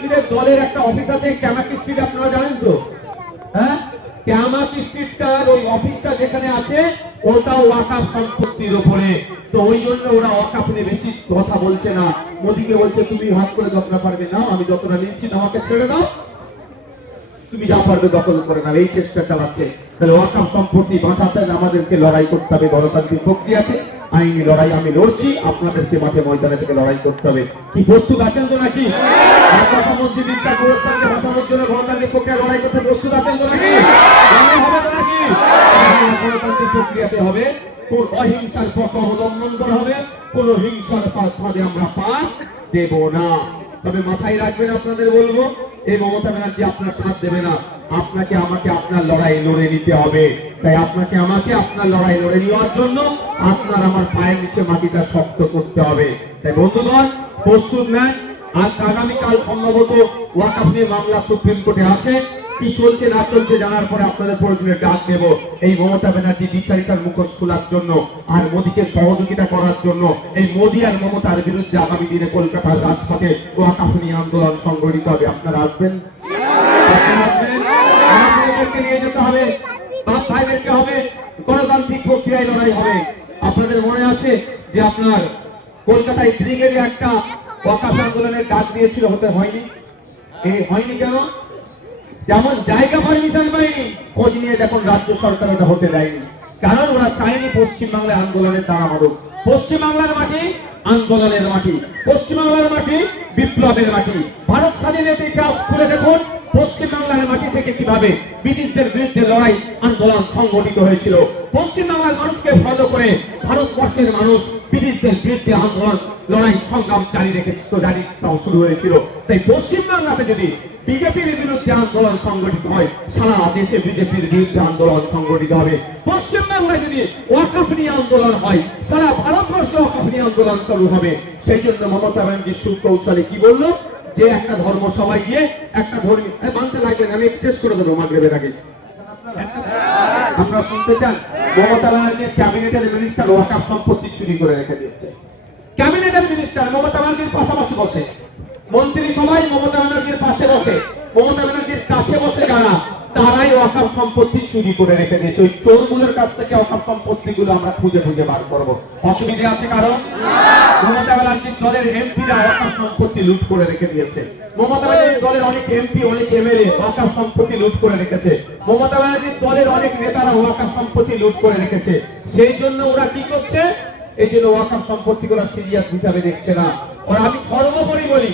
ব্যানার্জিদের দলের একটা অফিস আছে ক্যামাক স্ট্রিট, আপনারা জানেন তো? হ্যাঁ, ক্যামাক স্ট্রিটটার ওই অফিসটা যেখানে আছে ওটাও ওয়াকফ সম্পত্তির উপরে। তো ওই জন্য ওরা ওয়াকফ নিয়ে বেশি কথা বলছে না। মোদীকে বলছে তুমি হাত করে যতটা পারবে না, আমি যতটা নিচ্ছি আমাকে ছেড়ে দাও, তুমি যা পারবে দখল করে নাও, এই চেষ্টা চালাচ্ছে। তাহলে ওয়াকফ সম্পত্তি বাঁচাতে আমাদেরকে লড়াই করতে হবে গণতান্ত্রিক প্রক্রিয়াতে। আইনি লড়াই আমি লড়ছি, আপনাদেরকে মাঠে ময়দানে থেকে লড়াই করতে হবে। কি প্রস্তুত আছেন তো নাকি? মসজিদটা গোরস্থানকে বাঁচানোর জন্য গণতান্ত্রিক প্রক্রিয়া লড়াই করতে প্রস্তুত আছেন তো নাকি? হবে তো নাকি? গণতান্ত্রিক প্রক্রিয়াতে হবে কোন অহিংসার পথ অবলম্বন করা হবে, কোন হিংসার ফাঁদে আমরা পা দেব না। তবে মাথায় রাখবেন, আপনাদের বলবো, এই মমতা ব্যানার্জি আপনার সাথ দেবে না। আপনাকে আমাকে আপনার লড়াই লড়ে নিতে হবে। তাই আপনাকে আমাকে আপনার লড়াই লড়ে নেওয়ার জন্য আপনার আমার পায়ের নিচে মাটিটা শক্ত করতে হবে। তাই বন্ধুগণ, প্রস্তুত নেন। আজ আগামীকাল সম্ভবত ওয়াকফ নিয়ে মামলা সুপ্রিম কোর্টে আছে। কি চলছে না চলছে জানার পরে আপনাদের প্রয়োজনে ডাক দেব। এই মমতা ব্যানার্জি বিচারিতার মুখোশ খোলার জন্য আর মোদীকে সহযোগিতা করার জন্য, এই মোদী আর মমতার বিরুদ্ধে আগামী দিনে কলকাতার রাজপথে ওয়াকফ নিয়ে আন্দোলন সংগঠিত হবে। আপনারা আসবেন, নিয়ে যেতে হবে, বাপ ভাইদেরকে হবে, গণতান্ত্রিক প্রক্রিয়ায় লড়াই হবে। আপনাদের মনে আছে যে আপনার কলকাতায় ব্রিগেডে একটা ওয়াকফ আন্দোলনের ডাক দিয়েছিল, হতে হয়নি। হয়নি কেন? যেমন জায়গা পারমিশন পায়নি, খোঁজ নিয়ে দেখুন রাজ্য সরকার ওটা হতে দেয়নি। কারণ ওরা চায়নি পশ্চিমবাংলায় আন্দোলনের দ্বারা মারুক। পশ্চিমবাংলার মাটি আন্দোলনের মাটি, পশ্চিমবাংলার মাটি বিপ্লবের মাটি। ভারত স্বাধীনের ইতিহাস খুলে দেখুন পশ্চিমবাংলার মাটি থেকে কিভাবে ব্রিটিশদের বিরুদ্ধে লড়াই আন্দোলন সংগঠিত হয়েছিল। পশ্চিমবাংলার মানুষকে ফলো করে ভারতবর্ষের মানুষ ব্রিটিশদের বিরুদ্ধে আন্দোলন লড়াই সংগ্রাম জারি রেখেছিল, জারি শুরু হয়েছিল। তাই পশ্চিমবাংলাতে যদি বিজেপির বিরুদ্ধে আন্দোলন সংগঠিত হয়, সারা দেশে বিজেপির বিরুদ্ধে আন্দোলন সংগঠিত হবে। পশ্চিমবাংলায় যদি ওয়াকফ নিয়ে আন্দোলন হয়, সারা ভারতবর্ষে ওয়াকফ নিয়ে আন্দোলন শুরু হবে। সেই জন্য মমতা ব্যানার্জি সুকৌশলে কি বললো, যে একটা ধর্ম সবাই গিয়ে একটা ধর্মী মানতে লাগবেন। আমি শেষ করে দেবো মাগরিবের আগে। আপনারা শুনতে চান? মমতা ব্যানার্জি ক্যাবিনেটের মিনিস্টার ওয়াকফ সম্পত্তি চুরি করে রেখে দিয়েছে। ক্যাবিনেটের মিনিস্টার মমতা ব্যানার্জির পাশাপাশি বসে, মন্ত্রী সবাই মমতা ব্যানার্জির পাশে বসে, মমতা ব্যানার্জির কাছে বসে যারা, তারাই ওয়াকফ সম্পত্তি চুরি করে রেখে দিয়েছে। ওই চোরগুলোর কাছ থেকে ওয়াকফ সম্পত্তি গুলো আমরা খুঁজে খুঁজে বার করবো। অসুবিধা আছে কারণ? মমতা ব্যানার্জির দলের এমপিরা ওয়াকফ সম্পত্তি লুট করে রেখে দিয়েছে। মমতা ব্যানার্জির দলের অনেক এমপি, অনেক এমএলএ ওয়াকফ সম্পত্তি লুট করে রেখেছে। মমতা ব্যানার্জির দলের অনেক নেতারা ওয়াকফ সম্পত্তি লুট করে রেখেছে। সেই জন্য ওরা কি করছে? এই জন্য ওয়াকফ সম্পত্তি গুলো সিরিয়াস হিসাবে দেখছে না। আর আমি সর্বোপরি বলি,